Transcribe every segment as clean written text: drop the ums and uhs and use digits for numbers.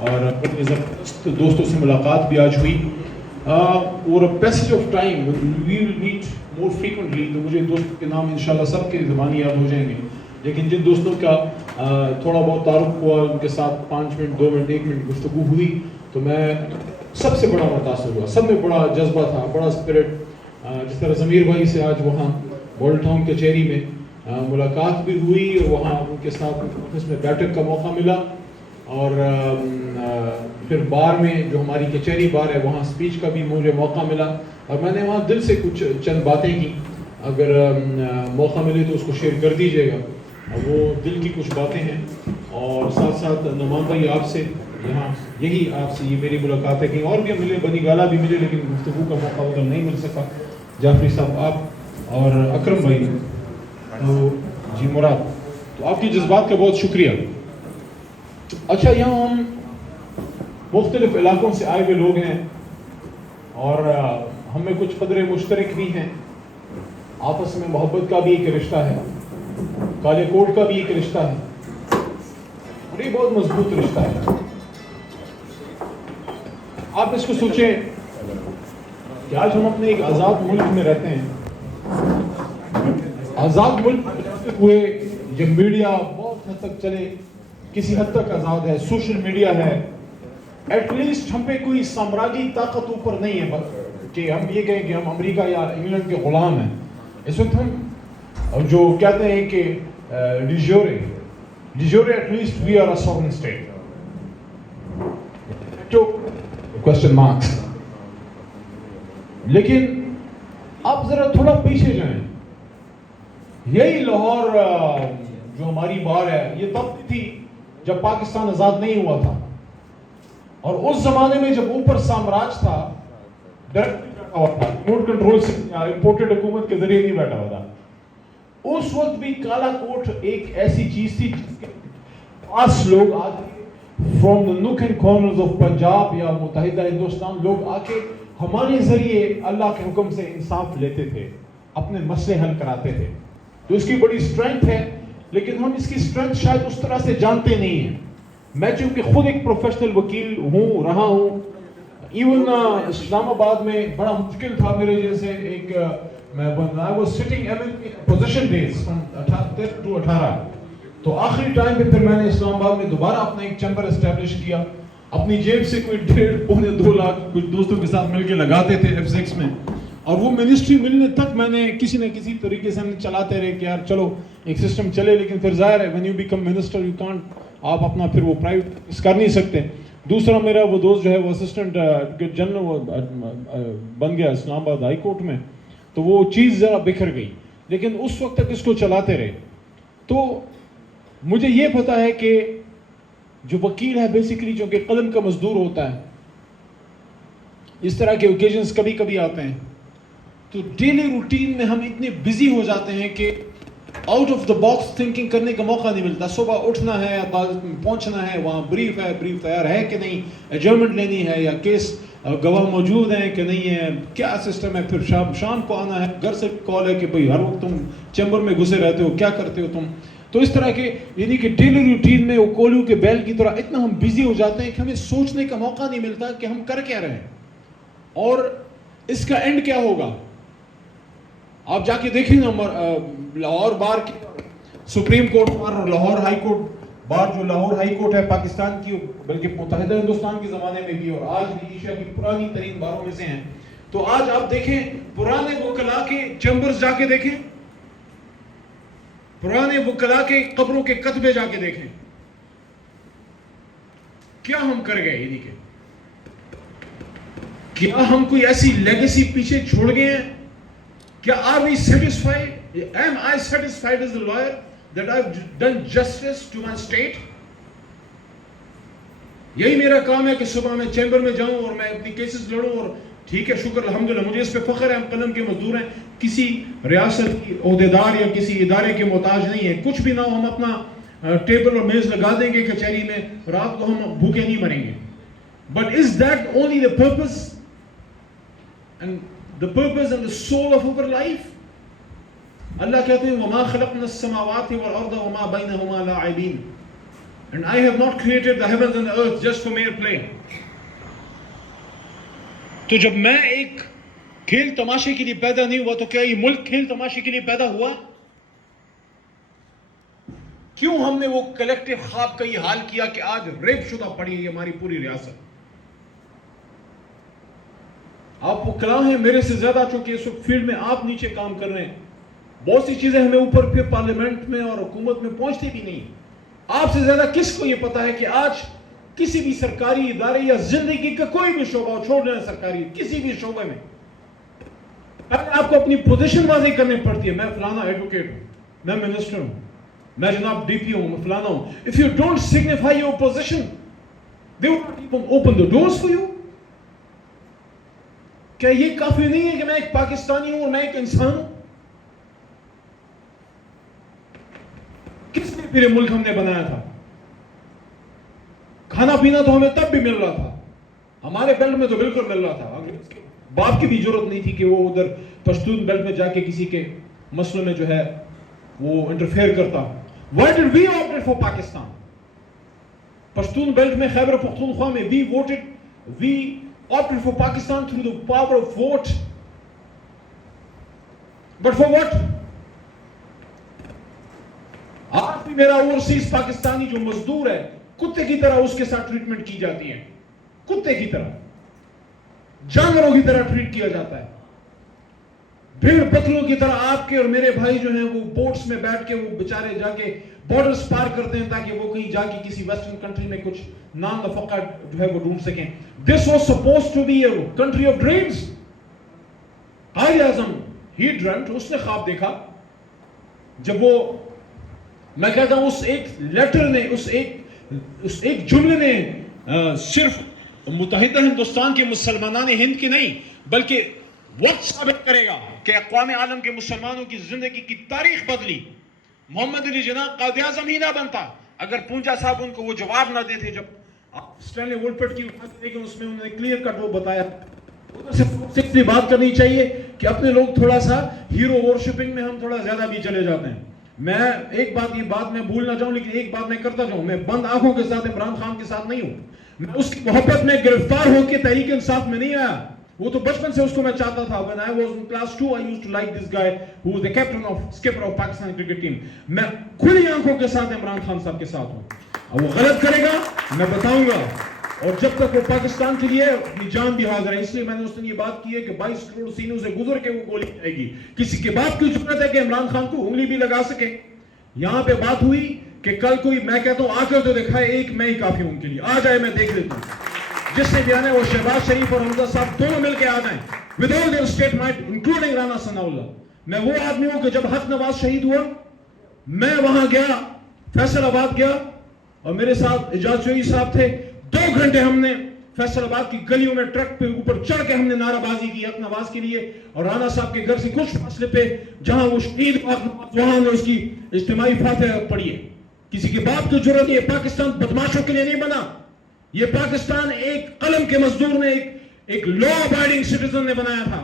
اور اپنے زبردست دوستوں سے ملاقات بھی آج ہوئی. اور passage of time we will meet more frequently. تو مجھے دوستوں کے نام انشاءاللہ سب کے زبانی یاد ہو جائیں گے, لیکن جن دوستوں کا تھوڑا بہت تعارف ہوا, ان کے ساتھ 5 منٹ 2 منٹ 1 منٹ گفتگو ہوئی, تو میں سب سے بڑا متاثر ہوا. سب میں بڑا جذبہ تھا, بڑا اسپرٹ. جس طرح ضمیر بھائی سے آج وہاں بولٹ ٹاؤن کچہری میں ملاقات بھی ہوئی, اور وہاں ان کے ساتھ آفس میں بیٹھک کا موقع ملا, اور پھر بار میں جو ہماری کچہری بار ہے وہاں اسپیچ کا بھی مجھے موقع ملا, اور میں نے وہاں دل سے کچھ چند باتیں کی. اگر موقع ملے تو اس کو شیئر کر دیجیے گا. وہ دل کی کچھ باتیں ہیں, اور ساتھ ساتھ نعمان بھائی آپ سے یہاں یہی آپ سے یہ میری ملاقات ہے. کہیں اور بھی ملے, بنی گالا بھی ملے, لیکن گفتگو کا موقع ادھر نہیں مل سکا. جعفری صاحب آپ اور اکرم بھائی, تو جی مراد, تو آپ کی جذبات کا بہت شکریہ. اچھا, یہاں ہم مختلف علاقوں سے آئے ہوئے لوگ ہیں, اور ہم میں کچھ قدرے مشترک بھی ہیں. آپس میں محبت کا بھی ایک رشتہ ہے, کالے کوٹ کا بھی ایک رشتہ ہے, اور یہ بہت مضبوط رشتہ ہے. آپ اس کو سوچیں کہ آج ہم اپنے ایک آزاد ملک میں رہتے ہیں. آزاد ملک ہوئے جب میڈیا بہت حد تک چلے, کسی حد تک آزاد ہے, سوشل میڈیا ہے, ایٹ لیسٹ ہم پہ کوئی سامراجی طاقت اوپر نہیں ہے کہ ہم یہ کہیں کہ ہم امریکہ یا انگلینڈ کے غلام ہیں. اس وقت ہم جو کہتے ہیں کہ de jure at least we are a sovereign state. جو کوسچن مارکس. لیکن آپ ذرا تھوڑا پیچھے جائیں. یہی لاہور جو ہماری بار ہے, یہ تب تھی جب پاکستان آزاد نہیں ہوا تھا, اور اس زمانے میں جب اوپر سامراج تھا, ریموٹ کنٹرول سے امپورٹڈ حکومت کے ذریعے نہیں بیٹھا ہوا تھا. اس وقت بھی کالا کوٹ ایک ایسی چیز تھی جس کے پاس لوگ آتے from the knock and corners of Punjab یا متحدہ ہندوستان, لوگ آ کے ہمارے ذریعے اللہ کے حکم سے انصاف لیتے تھے, اپنے مسئلے حل کراتے تھے. تو اس کی بڑی اسٹرینتھ ہے, لیکن ہم اس کی اسٹرینتھ شاید اس طرح سے جانتے نہیں ہیں. میں چونکہ خود ایک پروفیشنل وکیل ہوں, رہا ہوں, ایون اسلام آباد میں بڑا مشکل تھا میرے جیسے ایک I was sitting position days from 13 to 18. تو آخری ٹائم پہ پھر میں نے اسلام آباد میں دوبارہ اپنا ایک چیمبر اسٹیبلش کیا. اپنی جیب سے کوئی 1.5-2 لاکھ کچھ دوستوں کے ساتھ مل کے لگاتے تھے F6 میں, اور وہ منسٹری ملنے تک میں نے کسی نہ کسی طریقے سے ہم چلاتے رہے کہ یار چلو ایک سسٹم چلے. لیکن پھر ظاہر ہے when you become minister you can't, آپ اپنا پھر وہ پرائیویٹ کر نہیں سکتے. دوسرا میرا وہ دوست جو ہے وہ اسسٹنٹ ایڈوکیٹ جنرل بن گیا اسلام آباد ہائی کورٹ میں, تو وہ چیز ذرا بکھر گئی. لیکن اس وقت تک اس کو چلاتے رہے. تو مجھے یہ پتا ہے کہ جو وکیل ہے بیسیکلی جو کہ قلم کا مزدور ہوتا ہے, اس طرح کے اوکیزنس کبھی کبھی آتے ہیں, تو ڈیلی روٹین میں ہم اتنے بزی ہو جاتے ہیں کہ out of the box thinking کرنے کا موقع نہیں ملتا. صبح اٹھنا ہے, عدالت میں پہنچنا ہے, وہاں بریف ہے, بریف تیار ہے کہ نہیں, ایڈجرنمنٹ لینی ہے یا کیس گواہ موجود ہیں کہ نہیں ہے, کیا سسٹم ہے, پھر شام کو آنا ہے, گھر سے کال ہے کہ بھئی ہر وقت تم چیمبر میں گھسے رہتے ہو, کیا کرتے ہو تم. تو اس طرح کے یعنی کہ ڈیلی روٹین میں وہ کولیوں کے بیل کی طرح اتنا ہم بزی ہو جاتے ہیں کہ ہمیں سوچنے کا موقع نہیں ملتا کہ ہم کر کیا رہے ہیں اور اس کا اینڈ کیا ہوگا. آپ جا کے دیکھیں نا لاہور بار کی سپریم کورٹ بار اور لاہور ہائی کورٹ بار, جو لاہور ہائی کورٹ ہے پاکستان کی بلکہ متحدہ ہندوستان کے زمانے میں بھی اور آج بھی ایشیا کی پرانی ترین باروں میں سے ہیں. تو آج آپ دیکھیں پرانے وکلاء کے چیمبرز جا کے دیکھیں, پرانے وکلاء کے قبروں کے کتبے جا کے دیکھیں, کیا ہم کر گئے. یعنی کہ کیا ہم کوئی ایسی لیگیسی پیچھے چھوڑ گئے ہیں؟ کیا are we satisfied? Am I satisfied as a lawyer that I've done justice to my state? یہی میرا کام ہے کہ صبح میں چیمبر میں جاؤں اور میں اپنی کیسز لڑوں, اور ٹھیک ہے شکر الحمدللہ مجھے اس پہ فخر ہے, ہم قلم کے مزدور ہیں, کسی ریاست کی عہدیدار یا کسی ادارے کے محتاج نہیں ہے. کچھ بھی نہ ہو, ہم اپنا ٹیبل اور میز لگا دیں گے کچہری میں, رات کو ہم بھوکے نہیں مریں گے. But is that only the purpose and the purpose and the soul of our life? اللہ کہتے ہیں وَمَا خَلَقْنَا السَّمَاوَاتِ وَالْأَرْضَ وَمَا بَيْنَهُمَا لَاعِبِينَ. And I have not created the heavens and the earth just for mere play. تو جب میں ایک کھیل تماشے کے لیے پیدا نہیں ہوا تو کیا یہ ملک کھیل تماشے کے لیے پیدا ہوا؟ کیوں ہم نے وہ کلیکٹیو خواب کا یہ حال کیا کہ آج ریپ شدہ پڑی ہے ہماری پوری ریاست؟ آپ وہ کلام ہیں میرے سے زیادہ، چونکہ اس وقت فیلڈ میں آپ نیچے کام کر رہے ہیں، بہت سی چیزیں ہمیں اوپر پھر پارلیمنٹ میں اور حکومت میں پہنچتی بھی نہیں. آپ سے زیادہ کس کو یہ پتا ہے کہ آج کسی بھی سرکاری ادارے یا زندگی کا کوئی بھی شعبہ ہو، چھوڑ رہے سرکاری کسی بھی شعبے میں، پہلے آپ کو اپنی پوزیشن واضح کرنی پڑتی ہے. میں فلانا ایڈوکیٹ ہوں، میں منسٹر ہوں، میں جناب ڈی پی ہوں، میں فلانا ہوں. If you don't signify your position, they will not even open the doors for you. کیا یہ کافی نہیں ہے کہ میں ایک پاکستانی ہوں اور میں ایک انسان ہوں؟ کس نے پھر ملک ہم نے بنایا تھا؟ کھانا پینا تو ہمیں تب بھی مل رہا تھا، ہمارے بیلٹ میں تو بالکل مل رہا تھا. باپ کی بھی ضرورت نہیں تھی کہ وہ ادھر پشتون بیلٹ میں جا کے کسی کے مسئلوں میں جو ہے وہ انٹرفیئر کرتا. Why did we opt for Pakistan? Pashtun belt میں خیبر پختونخوا میں we opted for Pakistan through the power of vote. But for what? آج بھی میرا اوورسیز پاکستانی جو مزدور ہے کتے کی طرح اس کے ساتھ ٹریٹمنٹ کی جاتی ہے، کتے کی طرح، جانوروں کی طرح ٹریٹ کیا جاتا ہے. بھیڑ بکروں کی طرح آپ کے اور میرے بھائی جو ہیں وہ بوٹس میں بیٹھ کے وہ بیچارے جا کے بارڈرز پار کرتے ہیں تاکہ وہ کہیں جا کے کسی ویسٹرن کنٹری میں کچھ نام نفقہ جو ہے وہ ڈھونڈ سکیں. This was supposed to be a country of dreams. Quaid Azam he dreamt، اس نے خواب دیکھا. جب وہ میں کہتا ہوں اس ایک لیٹر نے اس ایک جملے نے صرف متحدہ ہندوستان کے مسلمانان ہند کی نہیں بلکہ وقت ثابت کرے گا کہ اقوام عالم کے مسلمانوں کی زندگی کی تاریخ بدلی. محمد علی جناح قائد اعظم ہی نہ بنتا اگر پونجا صاحب ان کو وہ جواب نہ دیتے جب اسٹینلی وولپٹ کی لیکن اس میں انہوں نے کلیئر کٹ وہ بتایا. ادھر سے بات کرنی چاہیے کہ اپنے لوگ تھوڑا سا ہیرو ورشپنگ میں ہم تھوڑا زیادہ بھی چلے جاتے ہیں. میں ایک بات یہ بات میں بھول نہ جاؤں لیکن ایک بات میں کرتا جاؤں، میں بند آنکھوں کے ساتھ عمران خان کے ساتھ نہیں ہوں. میں اس کی محبت میں گرفتار ہو کے تحریک انصاف میں نہیں آیا. وہ تو بچپن سے اس کو میں چاہتا تھا. When I was in class 2 I used to like this guy who was the captain of skipper of Pakistan cricket team. میں کھلی آنکھوں کے ساتھ عمران خان صاحب کے ساتھ ہوں. اور وہ غلط کرے گا میں بتاؤں گا، اور جب تک وہ پاکستان کے لیے اپنی جان بھی حاضر ہے. اس لیے میں نے اس دن یہ بات کی ہے کہ 22 کروڑ سینوں سے گزر کے وہ گولی جائے گی. کسی کے باپ کی ضرورت ہے کہ عمران خان کو انگلی بھی لگا سکے. یہاں پہ بات ہوئی کہ کل کوئی میں کہتا ہوں آ کر تو دکھائے، ایک میں ہی کافی ہوں ان کے لیے. آ جائے میں دیکھ لیتا ہوں. جس نے بھی آنا ہے وہ شہباز شریف اور حمزہ صاحب دونوں مل کے آ جائیں with all their state might including Rana ثناء اللہ. میں وہ آدمی ہوں کہ جب حق نواز شہید ہوا میں وہاں گیا، فیصل آباد گیا اور میرے ساتھ اعجاز جوئی صاحب تھے. 2 گھنٹے ہم نے فیصل آباد کی گلیوں میں ٹرک پہ اوپر چڑھ کے ہم نے نعرہ بازی کی حق نواز کے لیے. اور رانا صاحب کے گھر سے کچھ فاصلے پہ جہاں وہ شہید وہاں نے اس کی اجتماعی فاتحہ پڑھی ہے. کسی کے باپ کی ضرورت نہیں ہے. پاکستان بدماشوں کے لیے نہیں بنا. یہ پاکستان ایک قلم کے مزدور نے ایک لا ابائڈنگ سٹیزن نے بنایا تھا.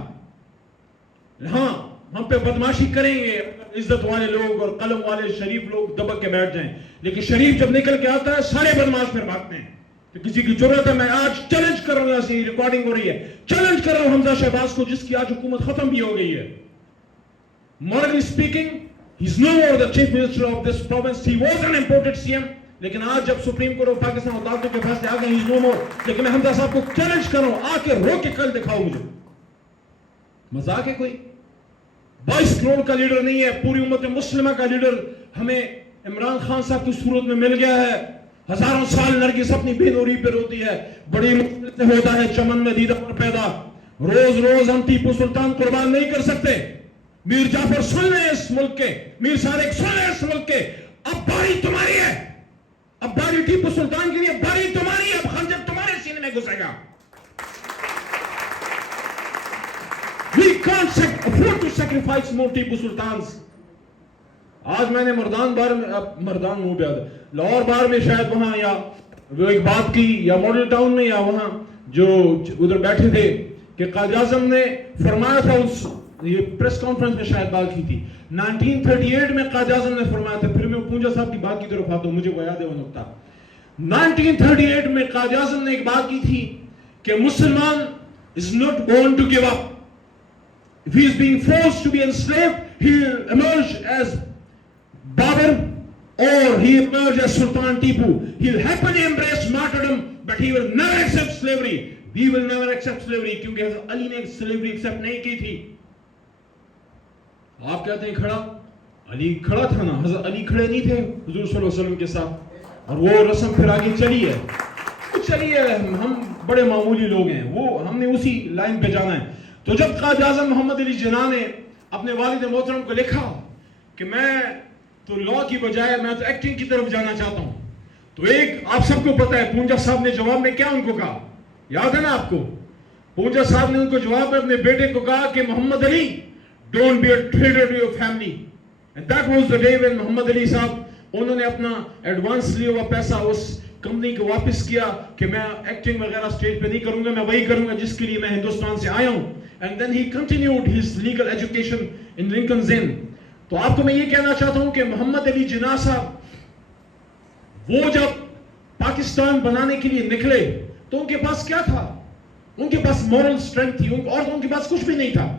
ہاں ہم پہ بدماشی کریں گے عزت والے لوگ اور قلم والے شریف لوگ دبک کے بیٹھ جائیں، لیکن شریف جب نکل کے آتا ہے سارے بدماش پھر بھاگتے ہیں. تو کسی کی ضرورت ہے. میں آج چیلنج کر رہا ہوں، ایسی ریکارڈنگ ہو رہی ہے، چیلنج کر رہا ہوں حمزہ شہباز کو جس کی آج حکومت ختم بھی ہو گئی ہے. Morally speaking, he's no more the chief minister of this province. He was an imported CM. لیکن آج جب سپریم کورٹ آف پاکستان عدالتوں کے فیصلے آ گئے he's no more. لیکن میں حمزہ صاحب کو چیلنج کر رہا ہوں، آ کے رو کے کل دکھاؤ مجھے. مذاق ہے کوئی؟ 22 کروڑ کا لیڈر نہیں ہے، پوری امت مسلمہ کا لیڈر ہمیں عمران خان صاحب کی صورت میں مل گیا ہے. ہزاروں سال نرگس اپنی بے نوری پہ روتی ہے، بڑی مشکل سے ہوتا ہے چمن میں دیدہ پر پیدا. روز روز ہم ٹیپو سلطان قربان نہیں کر سکتے. میر جعفر سن لیں اس ملک کے، میر صادق سن لیں اس ملک کے. اب باری تمہاری ہے، اب باری ٹیپو سلطان کے لیے باری تمہاری ہے. اب خنجر تمہارے سینے میں گھسے گا. We can't afford to sacrifice more Tipu Sultans. آج میں نے لاہور بار میں شاید وہاں یا وہ ایک بات کی یا ماڈل ٹاؤن میں یا وہاں جو ادھر بیٹھے تھے کہ قائد اعظم نے فرمایا تھا، اس یہ پریس کانفرنس میں شاید بات کی تھی 1938 میں قائد اعظم نے فرمایا تھا. پھر میں پونجا صاحب کی بات کی طرف آتا ہوں، مجھے وہ یاد ہے وہ نقطہ 1938 میں قائد اعظم نے ایک بات کی تھی کہ مسلمان is not going to give up. If he is being forced to be enslaved, he will emerge as Babur or he emerge as Sultan Tipu. He will happily embrace martyrdom, but he will never accept slavery. We will never accept slavery, کیونکہ حضرت علی نے slavery accept نہیں کی تھی. آپ کہتے ہیں کھڑا، علی کھڑا تھا نا، حضرت علی کھڑے نہیں تھے حضور صلی اللہ علیہ وسلم کے ساتھ، اور وہ رسم پھر آگے چلی ہے. ہم بڑے معمولی لوگ ہیں، وہ ہم نے اسی لائن پہ جانا ہے. تو جب قائد اعظم محمد علی جناح نے اپنے والد محترم کو لکھا کہ میں تو لا کی بجائے میں تو ایکٹنگ کی طرف جانا چاہتا ہوں، تو ایک آپ سب کو پتا ہے پونجا صاحب نے جواب میں کیا ان کو کہا، یاد ہے نا آپ کو؟ پونجا صاحب نے ان کو جواب میں اپنے بیٹے کو کہا کہ Muhammad Ali don't be a traitor to your family. And that was the day when Muhammad Ali Sahib انہوں نے اپنا ایڈوانس لیا ہوا پیسہ اس کمپنی کو واپس کیا کہ میں ایکٹنگ وغیرہ سٹیج پہ نہیں کروں گا، میں وہی کروں گا جس کے لیے میں ہندوستان سے آیا ہوں. And then he continued his legal education in Lincoln's Inn. تو آپ کو میں یہ کہنا چاہتا ہوں کہ محمد علی جناح صاحب وہ جب پاکستان بنانے کے لیے نکلے تو ان کے پاس کیا تھا؟ ان کے پاس مورل سٹرینتھ تھی، اور ان کے پاس کچھ بھی نہیں تھا.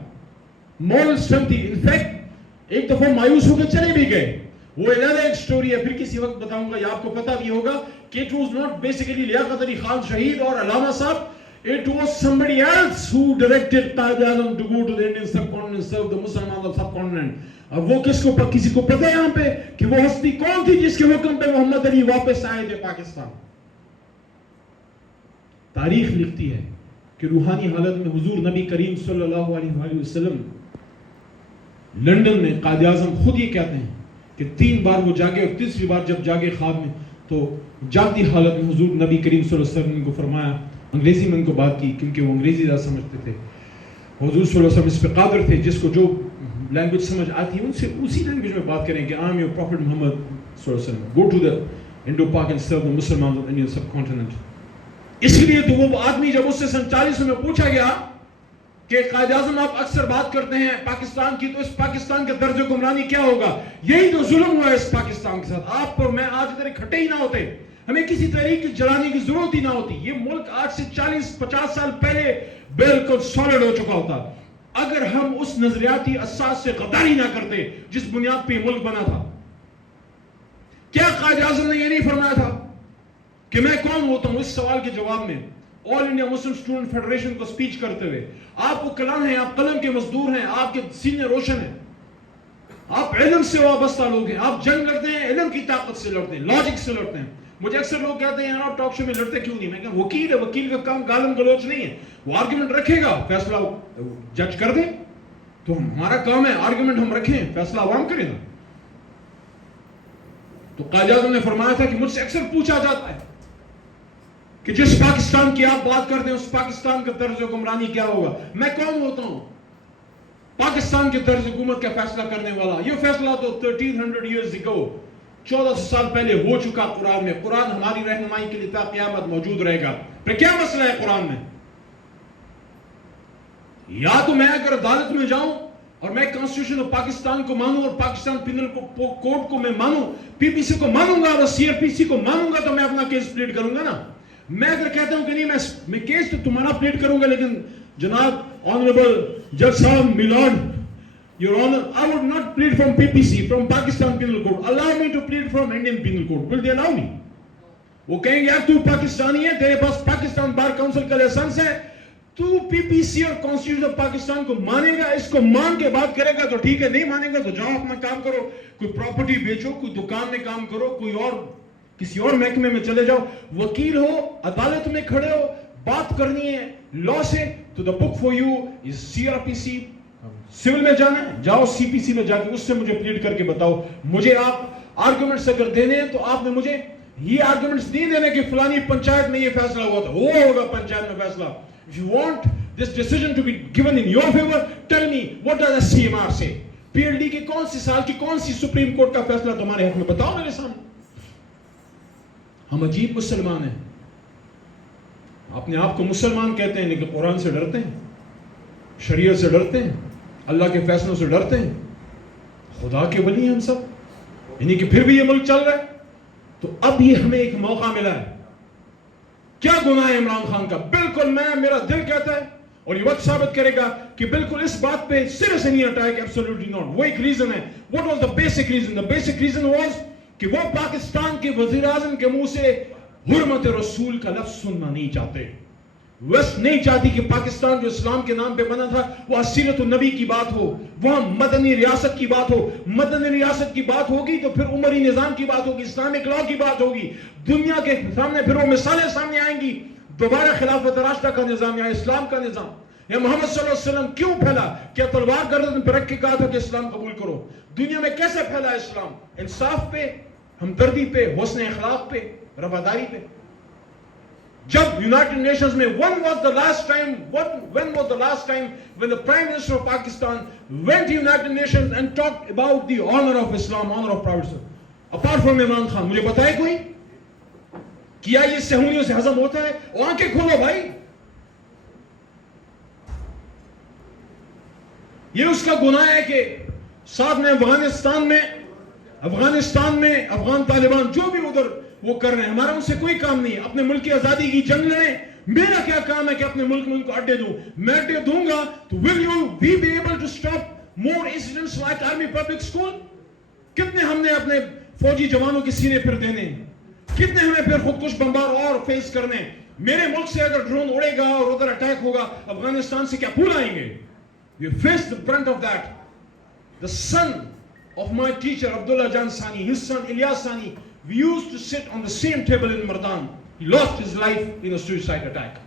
مورل سٹرینتھ تھی. انفیکٹ ایک دفعہ مایوس ہو کے چلے بھی گئے. وہ ایک سٹوری ہے، پھر کسی وقت بتاؤں گا، یا آپ کو پتا بھی ہوگا کہ it was not basically Liaquat Ali Khan شہید اور علامہ صاحب. It was somebody else who directed Quaid Azam to go to the Indian subcontinent, serve the Muslims of subcontinent. اور وہ کسی کو پتہ ہے یہاں پہ کہ وہ ہستی کون تھی جس کے حکم پہ محمد علی واپس آئے تھے پاکستان؟ تاریخ لکھتی ہے کہ روحانی حالت میں حضور نبی کریم صلی اللہ علیہ وآلہ وسلم لندن میں قائد اعظم خود یہ کہتے ہیں کہ 3 بار وہ جاگے، اور تیسری بار جب جاگے خواب میں تو جاگتی حالت میں حضور نبی کریم صلی اللہ علیہ وسلم کو فرمایا، انگریزی میں ان کو بات کی کیونکہ وہ انگریزی زیادہ سمجھتے تھے. حضور صلی اللہ علیہ وسلم اس پہ قادر تھے، جس کو جو لینگویج سمجھ آتی ہے ان سے اسی لینگویج میں بات کریں کہ I am your prophet Muhammad صلی اللہ علیہ وسلم, go to the Indo-Pak and serve the Muslims of the Indian subcontinent. اس لیے تو وہ آدمی جب اس سے 47 میں پوچھا گیا کہ قائد اعظم آپ اکثر بات کرتے ہیں پاکستان کی، تو اس پاکستان کے طرز حکمرانی کیا ہوگا؟ یہی تو ظلم ہوا ہے اس پاکستان کے ساتھ. آپ اور میں آج اتنے کھٹے ہی نہ ہوتے، ہمیں کسی تحریک جلانے کی ضرورت ہی نہ ہوتی. یہ ملک آج سے 40-50 سال پہلے بالکل سالڈ ہو چکا ہوتا اگر ہم اس نظریاتی اساس سے غداری نہ کرتے جس بنیاد پہ یہ ملک بنا تھا. کیا قائد اعظم نے یہ نہیں فرمایا تھا کہ میں کون ہوتا ہوں؟ اس سوال کے جواب میں آل انڈیا مسلم اسٹوڈنٹ فیڈریشن کو سپیچ کرتے ہوئے، آپ کو کلام ہیں، آپ قلم کے مزدور ہیں، آپ کے سینے روشن ہیں، آپ علم سے وابستہ لوگ ہیں، آپ جنگ لڑتے ہیں، علم کی طاقت سے لڑتے ہیں، لاجک سے لڑتے ہیں. مجھے اکثر لوگ کہتے ہیں آپ ٹاک شو میں لڑتے کیوں نہیں؟ میں کہا وکیل ہے، وکیل کا کام گالم گلوچ نہیں ہے، وہ آرگیومنٹ رکھے گا، فیصلہ جج کر دے. تو ہمارا کام ہے آرگیومنٹ ہم رکھیں، فیصلہ عوام کرے گا. تو قائد اعظم نے فرمایا تھا کہ مجھ سے اکثر پوچھا جاتا ہے کہ جس پاکستان کی آپ بات کرتے ہیں اس پاکستان کا طرز حکمرانی کیا ہوگا؟ میں کون ہوتا ہوں پاکستان کے طرز حکومت کا فیصلہ کرنے والا؟ یہ فیصلہ تو 1300 years ago 1400 سال پہلے ہو چکا قرآن میں. قرآن ہماری رہنمائی کے لیے تا قیامت موجود رہے گا. پھر کیا مسئلہ ہے قرآن میں؟ یا تو میں اگر عدالت میں جاؤں اور میں کانسٹیٹیوشن آف پاکستان کو مانوں اور پاکستان پینل کوڈ کو میں مانوں، پی پی سی کو مانوں گا اور سی آر پی سی کو مانوں گا، تو میں اپنا کیس پلیڈ کروں گا نا. میں اگر کہتا ہوں کہ نہیں میں کیس تو تمہارا پلیڈ کروں گا، لیکن جناب آنریبل جج صاحب میلاد Your Honor, I would not plead from PPC, from Pakistan Penal Code. Allow me to plead from Indian Penal Code. Will they allow me? وہ کہیں گے یار تو پاکستانی ہے، تیرے پاس پاکستان بار کاؤنسل کا لائسنس ہے، تو پی پی سی اور کانسٹیٹیوشن آف پاکستان کو مانے گا، اس کو مان کے بات کرے گا تو ٹھیک ہے، نہیں مانے گا تو جاؤ اپنا کام کرو، کوئی پراپرٹی بیچو، کوئی دکان میں کام کرو، کوئی اور کسی اور محکمے میں چلے جاؤ. وکیل ہو، عدالت میں کھڑے ہو، بات کرنی ہے لا سے، تو the book for you is C R P C. Civil میں جانا ہے، جاؤ سی پی سی میں جا کے اس سے مجھے پلیڈ کر کے بتاؤ. مجھے آپ آرگومنٹس اگر دینے ہیں تو آپ نے مجھے یہ آرگومنٹس نہیں دینے کہ فلانی پنچایت میں یہ فیصلہ ہوا تھا، وہ ہوگا پنچایت میں فیصلہ. If you want this decision to be given in your favor, tell me what does the CMR say? P L D کی کون سی سال کی کون سی سپریم کورٹ کا فیصلہ تمہارے حق میں بتاؤ میرے سامنے. ہم عجیب مسلمان ہیں، اپنے آپ کو مسلمان کہتے ہیں لیکن قرآن سے ڈرتے ہیں، شریعت سے ڈرتے ہیں، اللہ کے فیصلوں سے ڈرتے ہیں. خدا کے ولی ہیں ہم سب، یعنی کہ پھر بھی یہ ملک چل رہا ہے. تو اب یہ ہمیں ایک موقع ملا ہے. کیا گناہ ہے عمران خان کا؟ بالکل میرا دل کہتا ہے اور یہ وقت ثابت کرے گا کہ بالکل اس بات پہ سرے سے نہیں ہٹائے کہ absolutely not. وہ ایک ریزن ہے. What was the basic reason? The basic reason was کہ وہ پاکستان کے وزیر اعظم کے منہ سے حرمت رسول کا لفظ سننا نہیں چاہتے. ویسٹ نہیں چاہتی کہ پاکستان جو اسلام کے نام پہ بنا تھا وہ سیرت النبی کی بات ہو, وہاں مدنی ریاست کی بات ہو. مدنی ریاست کی بات ہوگی تو پھر عمری نظام کی بات ہوگی, اسلامک لا کی بات ہوگی. دنیا کے سامنے پھر وہ مثالیں سامنے آئیں گی. دوبارہ خلافت راشدہ کا نظام یا اسلام کا نظام یا محمد صلی اللہ علیہ وسلم کیوں پھیلا؟ کیا تلوار گردن پہ رکھ کے کہا تھا کہ اسلام قبول کرو؟ دنیا میں کیسے پھیلا اسلام؟ انصاف پہ, ہمدردی پہ, حسن اخلاق پہ, رواداری پہ. جب یونائٹڈ نیشنز میں when was the last time when the Prime Minister of Pakistan went to United Nations and talked about the honor of Islam, honor of Prophet, apart from Imran Khan? مجھے بتائے کوئی کیا یہ سہولیوں سے ہضم ہوتا ہے؟ آنکھیں کھولو بھائی. یہ اس کا گناہ ہے کہ ساتھ میں افغانستان میں افغان طالبان جو بھی ادھر وہ کر رہے ہیں, ہمارا ان سے کوئی کام نہیں ہے. اپنے ملک کی آزادی کی جنگ لڑیں. میرا کیا کام ہے کہ اپنے ملک میں ان کو اڈے دوں؟ میں اڈے دوں گا تو we be able to stop more incidents like Army Public School? کتنے ہم نے اپنے فوجی جوانوں کے سینے پھر دینے, کتنے ہمیں پھر خودکش بمبار اور فیس کرنے. میرے ملک سے اگر ڈرون اڑے گا اور ادھر اٹیک ہوگا, افغانستان سے کیا پھول آئیں گے؟ We faced the brunt of that. The son of my teacher Abdullah Jan Sani, his son Ilyas Sani, we used to sit on the same table in Mardan. He lost his life in a suicide attack.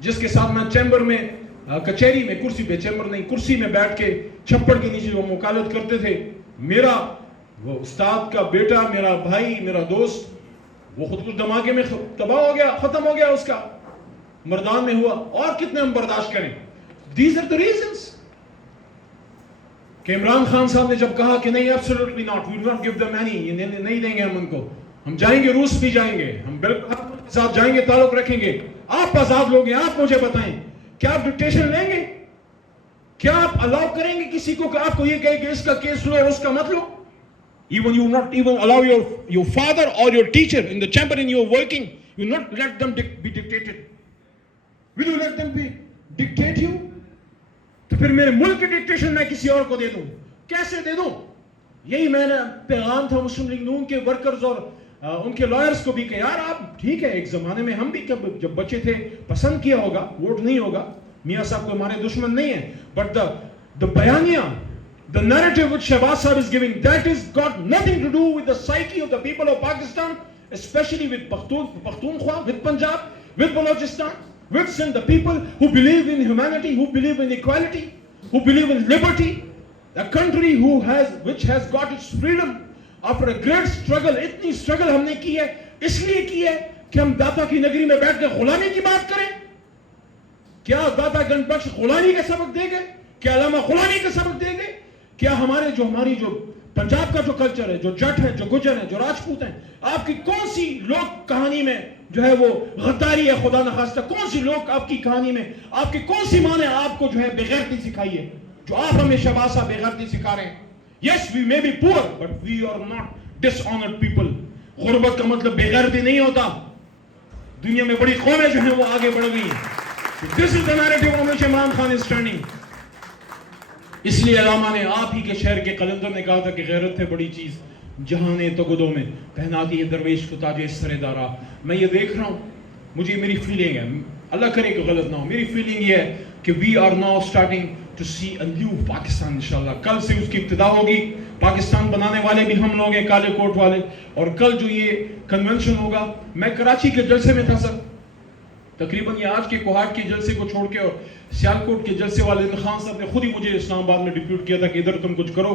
جس کے ساتھ میں chamber میں کچہری میں کرسی پہ, chamber نہیں کرسی میں بیٹھ کے چھپڑ کے نیچے وہ وکالت کرتے تھے, میرا وہ استاد کا بیٹا, میرا بھائی, میرا دوست, وہ خود کچھ دھماکے میں تباہ ہو گیا, ختم ہو گیا, اس کا مردان میں ہوا. اور کتنے ہم برداشت کریں؟ These are the reasons. کہ عمران خان صاحب نے جب کہا کہ نہیں absolutely not, we will not give them any, نہیں دیں گے ہم ان کو, ہم جائیں گے, روس بھی جائیں گے, ہم بالکل کے ساتھ جائیں گے, تعلق رکھیں گے. آپ آزاد لوگ ہیں, آپ مجھے بتائیں, کیا آپ ڈکٹیشن لیں گے؟ کیا آپ الاؤ کریں گے کسی کو کہ آپ کو یہ کہے کہ اس کا کیس لو اور اس کا مت لو؟ Even you not even allow your father or your teacher in the chamber in your working, you not let them be dictated. Will you let them be dictate you? تو پھر میرے ملک کی ڈکٹیشن میں کسی اور کو دے دوں, کیسے دے دوں؟ یہی میں نے پیغام تھا مسلم لیگ نون کے ورکرز اور ان کے لائرز کو بھی کہ یار آپ ٹھیک ہے, ایک زمانے میں ہم بھی جب بچے تھے پسند کیا ہوگا, ووٹ نہیں ہوگا, میاں صاحب کو ہمارے دشمن نہیں ہیں, بٹ the بیانیہ, the narrative which Shahbaz Sahib is giving, that is got nothing to do with the psyche of the people of Pakistan, especially with Pakhtunkhwa, with Punjab, with Balochistan, with Sindh, the people who believe in humanity, who believe in equality, who believe in liberty. A country which has got its freedom after a great struggle. اتنی struggle ہم نے کی ہے, اس لیے کی ہے کہ ہم داتا کی نگری میں بیٹھ کے غلامی کی بات کریں. کیا داتا گنج بخش غلامی کا سبق دے گئے؟ کیا علامہ غلامی کا سبق دے گئے؟ کیا ہماری جو پنجاب کا جو کلچر ہے, جو جٹ ہے, جو گجر ہے, جو راجپوت ہیں, آپ کی کون سی لوک کہانی میں جو ہے وہ غداری ہے خدا نخواستہ؟ کون سی لوگ آپ کی کہانی میں, آپ کی کون سی ماں نے آپ کو جو ہے بغیرتی سکھائی ہے جو آپ ہمیں شہباز صاحب بغیرتی سکھا رہے ہیں؟ Yes, we may be poor, but we are not dishonored people. غربت کا مطلب بغیرتی نہیں ہوتا. دنیا میں بڑی قومیں جو ہیں وہ آگے بڑھ گئی ہیں. This is the narrative on which Imran Khan is standing. اس لیے علامہ نے آپ ہی کے شہر کے قلندر نے کہا تھا کہ غیرت ہے بڑی چیز, جہاں نے تگدوں میں پہناتی ہے درویش کو تاج سر دارا. میں یہ دیکھ رہا ہوں, مجھے میری فیلنگ ہے, اللہ کرے کہ غلط نہ ہو, میری فیلنگ یہ ہے کہ we are now starting to see a new Pakistan انشاءاللہ. کل سے اس کی ابتدا ہوگی. پاکستان بنانے والے بھی ہم لوگ ہیں, کالے کوٹ والے, اور کل جو یہ کنونشن ہوگا, میں کراچی کے جلسے میں تھا سر, تقریباً یہ آج کے کوہاٹ کے جلسے کو چھوڑ کے, اور سیالکوٹ کے جلسے والے خان صاحب نے خود ہی مجھے اسلام آباد میں ڈپیوٹ کیا تھا کہ ادھر تم کچھ کرو.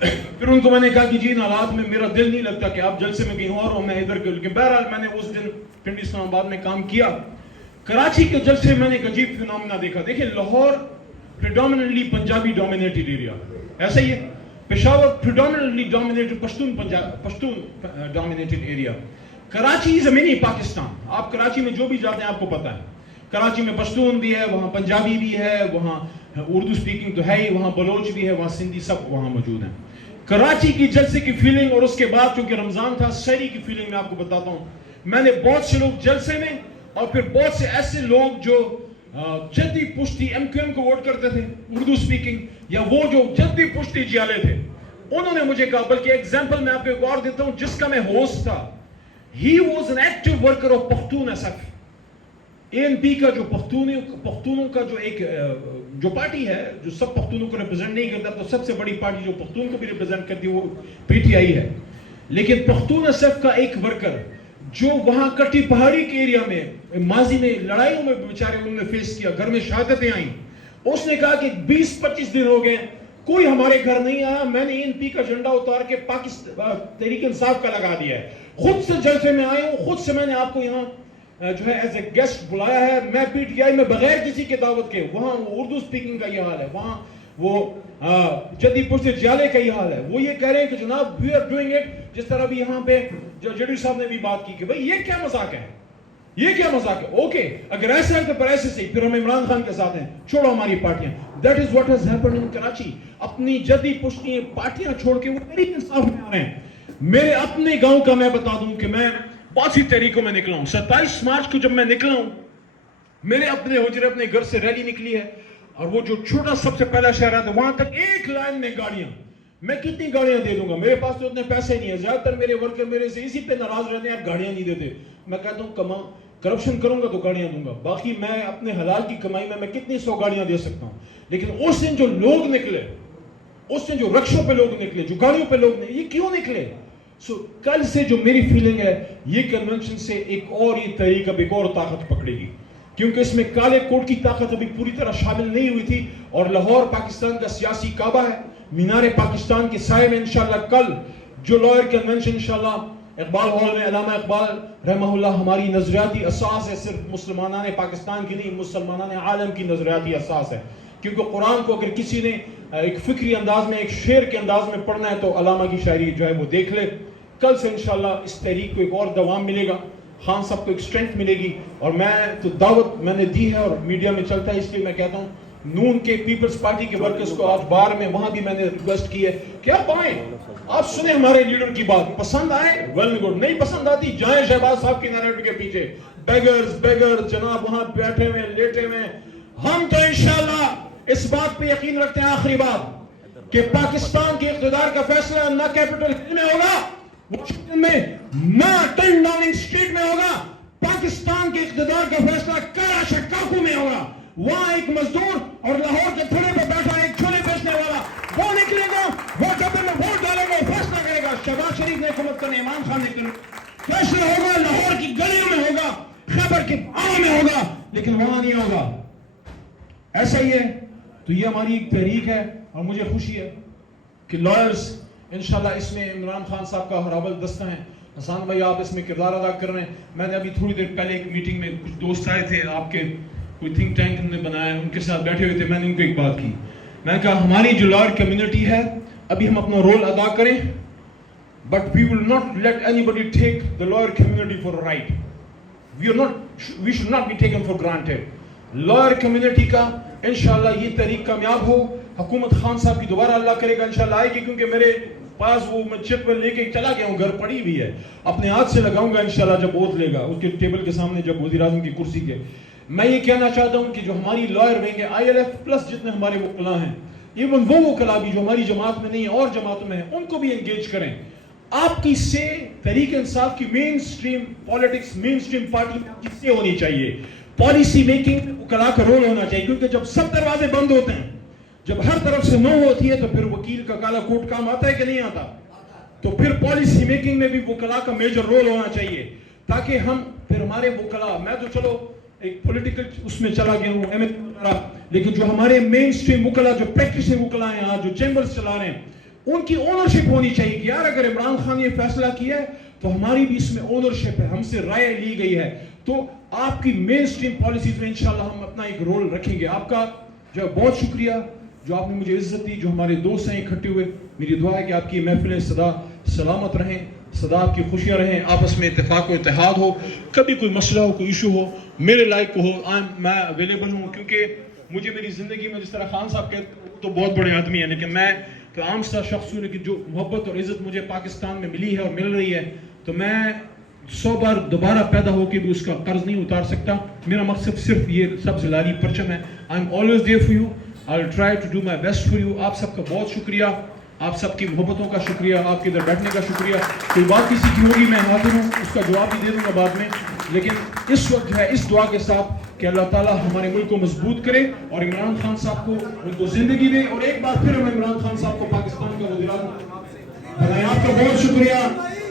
پھر ان کو میں نے کہا کہ جی ان حالات میں میرا دل نہیں لگتا کہ آپ جلسے میں کہیں اور ہو, میں ادھر کے, لیکن بہرحال میں نے اس دن پنڈی اسلام آباد میں کام کیا. کراچی کے جلسے میں نے ایک عجیب فینومینا دیکھا. دیکھیں, Lahore predominantly Punjabi dominated area, ایسا ہی ہے. Peshawar predominantly dominated Pashtun dominated area. Karachi is a mini Pakistan. آپ کراچی میں جو بھی جاتے ہیں آپ کو پتا ہے, کراچی میں پشتون بھی ہے, وہاں پنجابی بھی ہے, وہاں اردو سپیکنگ تو ہے ہی, وہاں بلوچ بھی ہے, وہاں سندھی, سب وہاں موجود ہیں. کراچی کی جلسے کی فیلنگ اور اس کے بعد چونکہ رمضان تھا سحری کی فیلنگ میں آپ کو بتاتا ہوں. میں نے بہت سے لوگ جلسے میں اور پھر بہت سے ایسے لوگ جو جدی پشتی ایم کیو ایم کو ووٹ کرتے تھے اردو سپیکنگ, یا وہ جو جدی پشتی جیالے تھے, انہوں نے مجھے کہا, بلکہ ایگزامپل میں آپ کو ایک اور دیتا ہوں جس کا میں ہوسٹ تھا. He was an active worker of Pakhtun SF. A N P کا جو پختونوں کا جو ایک جو پارٹی ہے جو سب پختونوں کو ریپرزینٹ نہیں کرتا, تو سب سے بڑی پارٹی جو پختون کو بھی ریپرزینٹ کرتی ہے وہ پی ٹی آئی ہے. لیکن پختون ایسف کا ایک ورکر جو وہاں کٹی پہاڑی کے ایریا میں ماضی میں لڑائیوں میں بیچارے انہوں نے فیس کیا, گھر میں شہادتیں آئیں, اس نے کہا کہ 20-25 دن ہو گئے کوئی ہمارے گھر نہیں آیا, میں نے این پی کا جھنڈا اتار کے پاکستان تحریک انصاف کا لگا دیا ہے, خود سے جلسے میں آئے ہوں, خود سے میں نے آپ کو یہاں جو ہے ایز اے گیسٹ بلایا ہے. میں پی ٹی آئی میں بغیر کسی کے دعوت کے, وہاں اردو سپیکنگ کا یہ حال ہے, وہاں وہ جدی پشتی جیالے کا یہ حال ہے. وہ یہ کہہ رہے ہیں کہ جناب وی آر ڈوئنگ اٹ, جس طرح بھی یہاں پہ جڈی صاحب نے بھی بات کی کہ بھئی یہ کیا مذاق ہے, یہ کیا مذاق ہے. اوکے اگر ایسا ہے تو پر ایسے سے پھر ہم عمران خان کے ساتھ ہیں, چھوڑو ہماری پارٹیاں. That is what has happened in Karachi. اپنی جدی پشتی پارٹیاں چھوڑ کے وہ تحریک انصاف میں آ رہے ہیں. میرے اپنے گاؤں کا میں بتا دوں کہ میں بہت سی تحریکوں میں نکلا ہوں. 27 مارچ کو جب میں نکلا ہوں, میرے اپنے حجرے اپنے گھر سے ریلی نکلی ہے, اور وہ جو چھوٹا سب سے پہلا شہر تھا وہاں تک ایک لائن میں گاڑیاں. میں کتنی گاڑیاں دے دوں گا, میرے پاس تو اتنے پیسے نہیں ہیں. زیادہ تر میرے ورکر میرے سے اسی پہ ناراض رہتے ہیں, آپ گاڑیاں نہیں دیتے. میں کہتا ہوں کرپشن کروں گا تو گاڑیاں دوں گا, باقی میں اپنے حلال کی کمائی میں کتنی 100 گاڑیاں دے سکتا ہوں. لیکن اس دن جو لوگ نکلے, اس دن جو رکشوں پہ لوگ نکلے, جو گاڑیوں پہ لوگ نکلے, یہ کیوں نکلے؟ کل سے جو میری فیلنگ ہے, یہ کنونشن سے ایک اور یہ تحریک اب ایک اور طاقت پکڑے گی, کیونکہ اس میں کالے کوٹ کی طاقت ابھی پوری طرح شامل نہیں ہوئی تھی. اور لاہور پاکستان کا سیاسی کعبہ ہے, مینار پاکستان کے سائے میں انشاءاللہ کل جو لائر کنونشن انشاءاللہ اقبال ہال میں, علامہ اقبال رحمہ اللہ ہماری نظریاتی اساس ہے, صرف مسلمانان پاکستان کی نہیں, مسلمانان عالم کی نظریاتی اساس ہے. کیونکہ قرآن کو اگر کسی نے ایک فکری انداز میں, ایک شعر کے انداز میں پڑھنا ہے تو علامہ کی شاعری جو ہے وہ دیکھ لے. کل سے انشاءاللہ اس تحریک کو ایک اور دوام ملے گا, خان صاحب کو ایک اسٹرینتھ ملے گی. اور میں تو دعوت میں نے دی ہے اور میڈیا میں چلتا ہے, اس لیے میں کہتا ہوں نون کے پیپلز پارٹی کے ورکرز کو آج بار میں وہاں بھی میں نے ریکویسٹ کی ہے کہ آپ آئیں, آپ سنیں ہمارے لیڈر کی بات, پسند آئے ویل گڈ, نہیں پسند آتی جائیں شہباز صاحب کی نیریٹو کے پیچھے. بیگرز جناب وہاں بیٹھے ہوئے لیٹے ہوئے. ہم تو انشاءاللہ اس بات پہ یقین رکھتے ہیں, آخری بات, کہ پاکستان کے اقتدار کا فیصلہ نہ کیپٹل ہل میں ہوگا, واشنگٹن میں, نہ 10 ڈاؤننگ اسٹریٹ میں ہوگا. پاکستان کے اقتدار کا فیصلہ کاکو میں ہوگا. وہاں ایک مزدور اور لاہور کے تھڑے پہ بیٹھا ایک چھولے بیچنے والا وہ نکلے گا, وہ ڈبے میں ووٹ ڈالے گا, فیصلہ کرے گا. شہباز شریف نے حکومت کرنے, عمران خان نے کرنے, فیصلہ ہوگا لاہور کی گلیوں میں ہوگا, خیبر کے پہاڑوں میں ہوگا, لیکن وہاں نہیں ہوگا. ایسا ہی ہے. تو یہ ہماری ایک تحریک ہے اور مجھے خوشی ہے کہ لائرز انشاءاللہ اس میں عمران خان صاحب کا حرابل دستہ ہیں. حسان بھائی آپ اس میں کردار ادا کر رہے ہیں. میں نے ابھی تھوڑی دیر پہلے ایک میٹنگ میں کچھ دوست آئے تھے, آپ کے کوئی تھنک ٹینک انہوں نے بنایا, ان کے ساتھ بیٹھے ہوئے تھے. میں نے ان کو ایک بات کی, میں نے کہا ہماری جو لائر کمیونٹی ہے ابھی ہم اپنا رول ادا کریں, but we will not let anybody take the lawyer community for right. We should not be taken for granted. Lawyer community کا انشاءاللہ یہ تحریک کامیاب ہو, حکومت خان صاحب کی دوبارہ اللہ کرے گا انشاءاللہ آئے گی, کیونکہ میرے پاس وہ میں چٹ پر لے کے چلا گیا ہوں, گھر پڑی بھی ہے, اپنے ہاتھ سے لگاؤں گا انشاءاللہ جب اوت لے گا اس کے ٹیبل کے سامنے, جب وزیر اعظم کی کرسی کے. میں یہ کہنا چاہتا ہوں کہ جو ہماری لائر ونگ ہے, آئی ایل ایف پلس جتنے ہمارے وکلاء ہیں, ایون وہ وکلاء بھی جو ہماری جماعت میں نہیں ہیں اور جماعتوں میں ہیں, ان کو بھی انگیج کریں. آپ کی سے تحریک انصاف کی مین سٹریم پالیٹکس, مین سٹریم پارٹی میں کس سے ہونی چاہیے, پالیسی میکنگ وکلاء کا رول ہونا چاہیے. کیونکہ جب سب دروازے بند ہوتے ہیں, جب ہر طرف سے نو ہوتی ہے, تو پھر وکیل کا کالا کوٹ کام آتا ہے کہ نہیں آتا. تو پھر پالیسی میکنگ میں بھی وکلاء کا میجر رول ہونا چاہیے, تاکہ ہم پھر ہمارے وکلاء, میں تو چلو ایک پولیٹیکل اس میں چلا گیا ہوں ایم ایل اے, لیکن جو ہمارے مین سٹریم وکلاء, جو پریکٹسنگ وکلاء ہیں آج جو چیمبرز چلا رہے ہیں, ان کی اونرشپ ہونی چاہیے کہ یار اگر عمران خان یہ فیصلہ کیا ہے تو ہماری بھی اس میں اونرشپ ہے, ہم سے رائے لی گئی ہے. تو آپ کی مین سٹریم پالیسیز میں انشاءاللہ ہم اپنا ایک رول رکھیں گے. آپ کا جو بہت شکریہ جو آپ نے مجھے عزت دی, جو ہمارے دوست ہیں اکٹھے ہوئے. میری دعا ہے کہ آپ کی محفلیں سدا سلامت رہیں, سدا آپ کی خوشیاں رہیں, آپس میں اتفاق و اتحاد ہو. کبھی کوئی مسئلہ ہو, کوئی ایشو ہو, میرے لائق ہو, میں اویلیبل ہوں. کیونکہ مجھے میری زندگی میں جس طرح خان صاحب کہتے تو بہت بڑے آدمی ہیں, لیکن میں کہ عام سا شخص ہوں لیکن جو محبت اور عزت مجھے پاکستان میں ملی ہے اور مل رہی ہے تو میں 100 بار دوبارہ پیدا ہو کے بھی اس کا قرض نہیں اتار سکتا. میرا مقصد صرف یہ سب زلالی پرچم ہے. I am always there for you, I will try to do my best for you. آپ سب کا بہت شکریہ, آپ سب کی محبتوں کا شکریہ, آپ کے ادھر بیٹھنے کا شکریہ. کوئی بات کسی کی ہوگی میں حاضر ہوں, اس کا جواب بھی دے دوں گا بعد میں. لیکن اس وقت جو ہے اس دعا کے ساتھ کہ اللہ تعالیٰ ہمارے ملک کو مضبوط کرے اور عمران خان صاحب کو ان کو زندگی دے, اور ایک بار پھر ہم عمران خان صاحب کو پاکستان کا وزیر اعظم. آپ کا بہت شکریہ.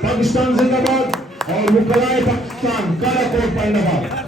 پاکستان زندہ باد اور وکلائے پاکستان کالا کوٹ پائندہ باد.